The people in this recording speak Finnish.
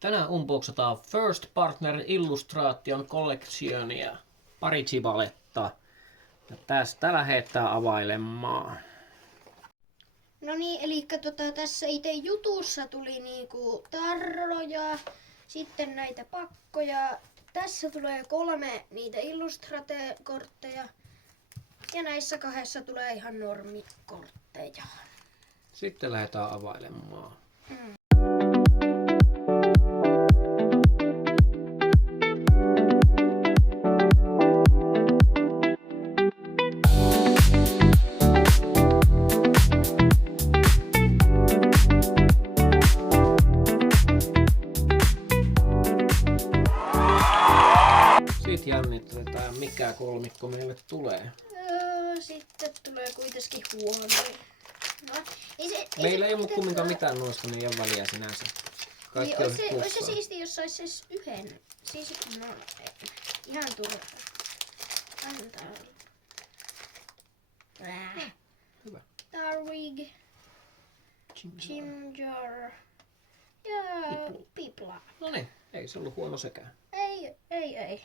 Tänään unboxataan First Partner Illustration Collectionia, pari chivaletta. Ja tästä lähdetään availemaan. No niin, eli tässä itse jutussa tuli niinku tarroja, sitten näitä pakkoja. Tässä tulee 3 niitä Illustrate-kortteja. Ja näissä 2 tulee ihan normikortteja. Sitten lähdetään availemaan. Sitten jännitetään, mikä kolmikko meille tulee. Sitten tulee kuitenkin huonoja. No, Meillä ei ollut kumminkaan mitään noista, niin ei ole väliä sinänsä. Kaikki on olisi se plussaa. siistiä, jos sais edes yhden. Siis, no, ihan turha. Antaa. Hyvä. Tarwig, Ginger ja Pipla. No niin, ei se ollut huono sekään. Ei.